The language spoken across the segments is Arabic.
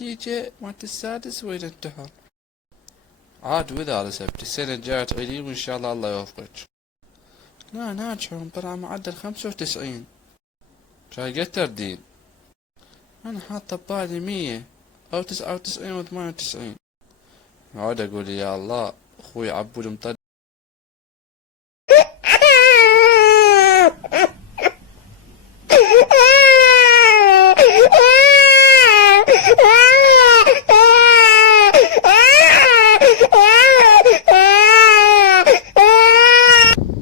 النتيجة مالت السادس وين انتهى. عاد وإذا رسبت السنة الجاية تعيدين وإن شاء الله يوفقك. لا ناجحة طلع معدل 95. جاي قد تردين؟ أنا حاطة ببالي 100 أو 99 و 98. عاد أقول يا الله أخوي عبود مطلع.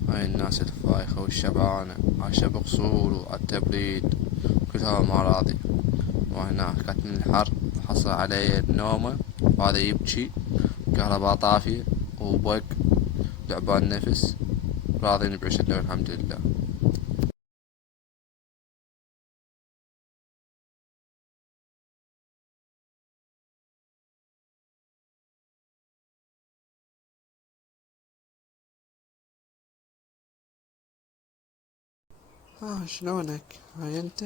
هاي الناس الفايخة والشبعانة عايشة بقصور وعالتبريد كلها ما راضي، وهنا كانت من الحر حصل علي النومة وهذا يبكي، كهرباء طافية وبق تعبان نفس، راضين بعيشتنا الحمد لله. شلونك؟ هاي انت؟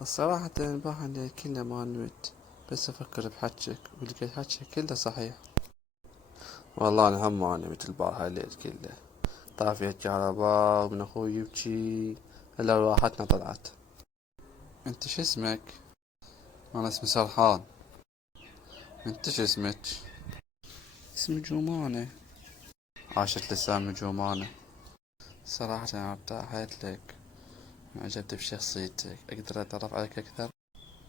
الصراحة البارحة الليل كله ما نمت، بس افكر بحجك ولقيت حجك كله صحيح. والله انا هم ما نمت البارحة الليل كله، طافية الكهرباء ومن اخوي يبكي الا راحتنا طلعت. انت شو اسمك؟ انا اسمي سرحان. انت شو اسمك؟ اسمي جومانة. عاشت لسان جومانة. صراحة انا ارتحت لك، عجبت بشخصيتك، اقدر اتعرف عليك اكثر.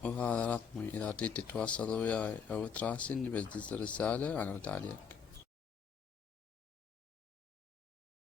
وهذا رقمي، اذا تريد تتواصل وياي او تراسلني بس دز رسالة انا ارد عليك.